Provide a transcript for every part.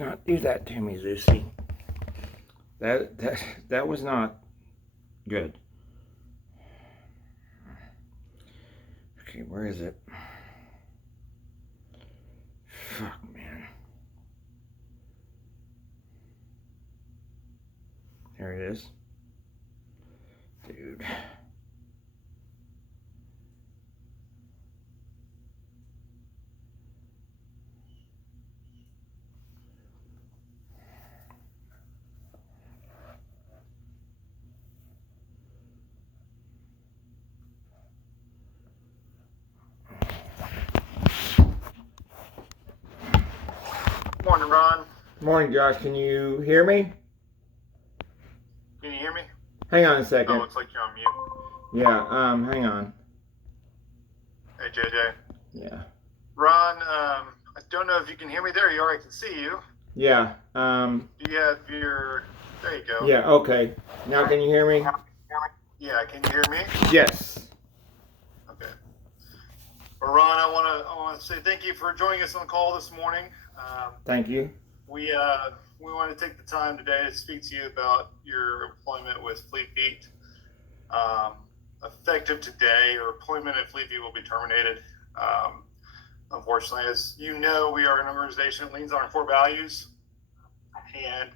not do that to me, Lucy. That was not good. Okay, where is it? Fuck, man. There it is. Dude. Morning, Ron. Morning, Josh. Can you hear me? Can you hear me? Hang on a second. Oh, looks like you're on mute. Yeah, hang on. Hey, JJ. Yeah. Ron, I don't know if you can hear me there. You already can see you. Yeah. Do you have your... There you go. Yeah, okay. Now can you hear me? Yeah, can you hear me? Yes. Okay. Well, Ron, I want to say thank you for joining us on the call this morning. Thank you. We want to take the time today to speak to you about your employment with Fleet Feet. Effective today, your employment at Fleet Feet will be terminated. Unfortunately, as you know, we are an organization that leans on our core values and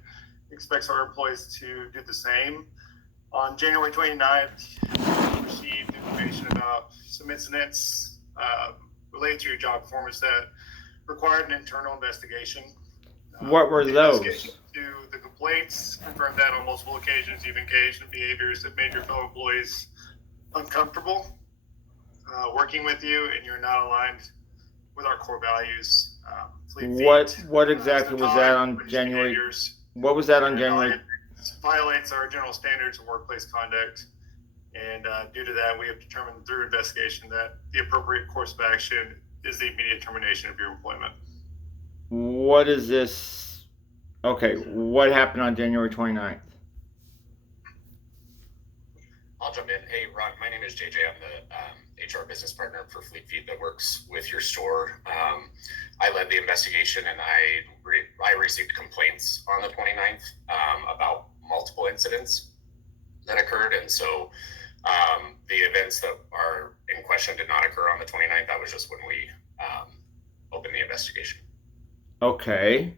expects our employees to do the same. On January 29th, we received information about some incidents related to your job performance that required an internal investigation. What were those? To the complaints, confirmed that on multiple occasions you've engaged in behaviors that made your fellow employees uncomfortable working with you, and you're not aligned with our core values. What exactly was that on January? What was that on January? Violates our general standards of workplace conduct, and due to that, we have determined through investigation that the appropriate course of action is the immediate termination of your employment. What is this? Okay, what happened on January 29th? I'll jump in. Hey, Ron, my name is JJ. I'm the HR business partner for Fleet Feet that works with your store. I led the investigation, and I received complaints on the 29th about multiple incidents that occurred. And so the events that are in question did not occur on the 29th. That was just when we opened the investigation. Okay.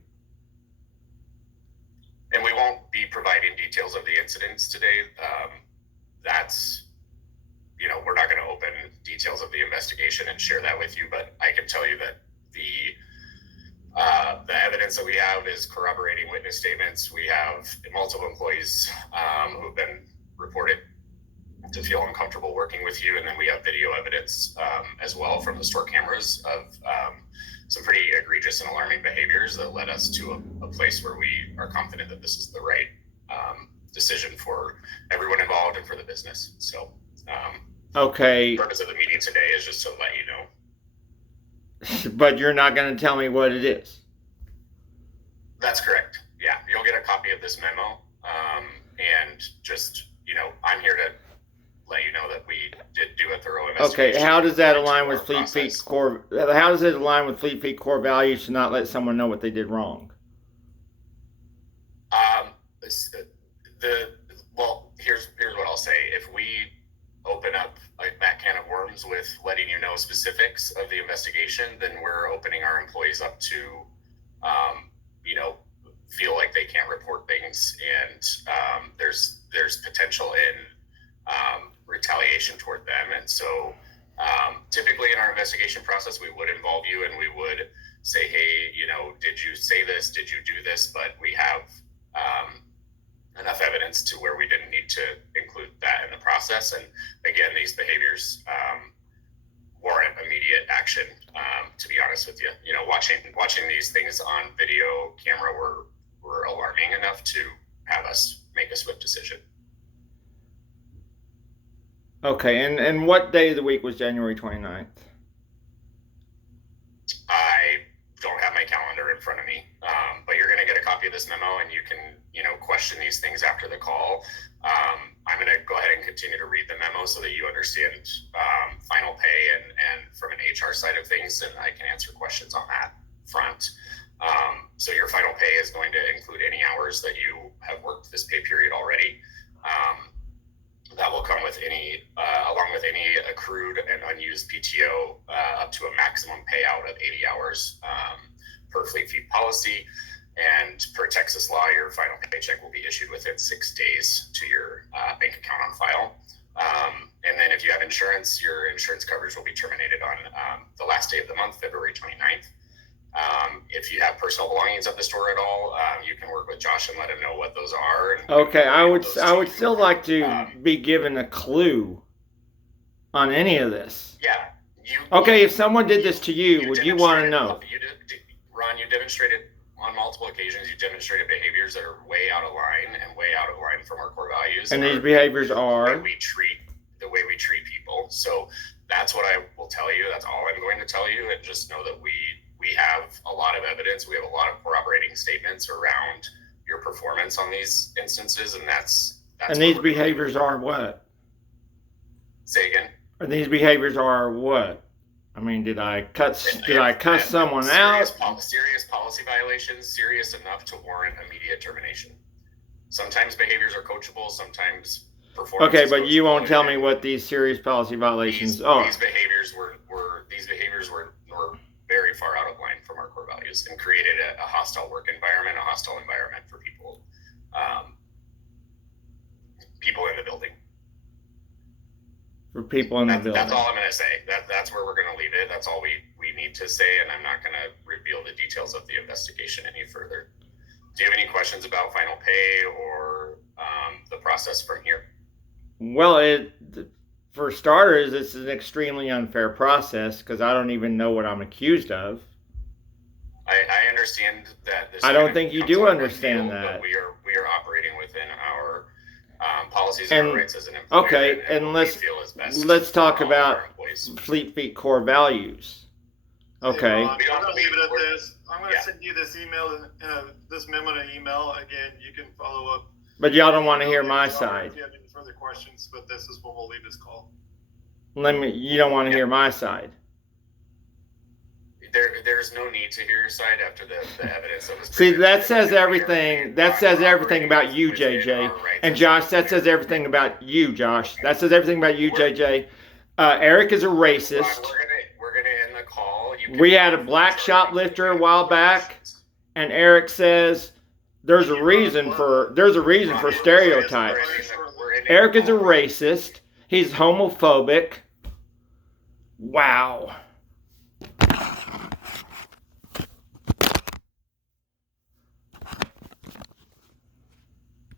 And we won't be providing details of the incidents today. That's, we're not going to open details of the investigation and share that with you, but I can tell you that the evidence that we have is corroborating witness statements. We have multiple employees who've been reported to feel uncomfortable working with you, and then we have video evidence as well from the store cameras of some pretty egregious and alarming behaviors that led us to a place where we are confident that this is the right decision for everyone involved and for the business. So okay. The purpose of the meeting today is just to let you know. But you're not going to tell me what it is. That's correct. Yeah, you'll get a copy of this memo, and just, I'm here to let you know that we did do a thorough investigation. Okay, how does that align with Fleet Feet's core? How does it align with Fleet Feet core values to not let someone know what they did wrong? Well, here's what I'll say. If we open up that can of worms with letting you know specifics of the investigation, then we're opening our employees up to, feel like they can't report things, and there's potential in retaliation toward them. And so typically in our investigation process, we would involve you and we would say, hey, did you say this? Did you do this? But we have enough evidence to where we didn't need to include that in the process. And again, these behaviors warrant immediate action. To be honest with you, watching these things on video camera were alarming enough to have us make a swift decision. Okay, and what day of the week was January 29th? I don't have my calendar in front of me, but you're going to get a copy of this memo, and you can, question these things after the call. I'm going to go ahead and continue to read the memo so that you understand final pay and from an HR side of things, and I can answer questions on that front. So your final pay is payout of 80 hours per fleet fee policy. And per Texas law, your final paycheck will be issued within 6 days to your bank account on file. And then if you have insurance, your insurance coverage will be terminated on the last day of the month, February 29th. If you have personal belongings at the store at all, you can work with Josh and let him know what those are. And Okay, I would still like to be given a clue on any of this. Yeah. Okay, if someone did this to you, would you want to know? Ron, you demonstrated on multiple occasions, you demonstrated behaviors that are way out of line and way out of line from our core values. And these behaviors are the way we treat people. So that's what I will tell you. That's all I'm going to tell you. And just know that we have a lot of evidence. We have a lot of corroborating statements around your performance on these instances. And that's and these behaviors are what? Say again. And these behaviors are what? I mean, did I cuss someone out? Serious policy violations, serious enough to warrant immediate termination. Sometimes behaviors are coachable, sometimes performance. Okay, but you won't tell me what these serious policy violations are. These behaviors were very far out of line from our core values and created a hostile work environment, a hostile environment for people in the building. For people in the building. That's all I'm going to say. That's where we're going to leave it. That's all we need to say, and I'm not going to reveal the details of the investigation any further. Do you have any questions about final pay or the process from here? Well, for starters, this is an extremely unfair process because I don't even know what I'm accused of. I understand that. I don't think you do understand that. But we are operating within our policies and our rights as an employer. Okay, and let's talk about Fleet Feet core values. Okay. I'm going to leave it at this. I'm going to send you this email, this memo in an email. Again, you can follow up. But y'all don't want to hear my side. If you have any further questions, but this is when we'll leave this call. You don't want to hear my side. There's no need to hear your side after the evidence that was. See, that says everything. That says everything about you, JJ. And Josh, that says everything about you, Josh. That says everything about you, JJ. Eric is a racist. We're gonna end the call. We had a black shoplifter a while back, and Eric says there's a reason for stereotypes. Eric is a racist. He's homophobic. Wow.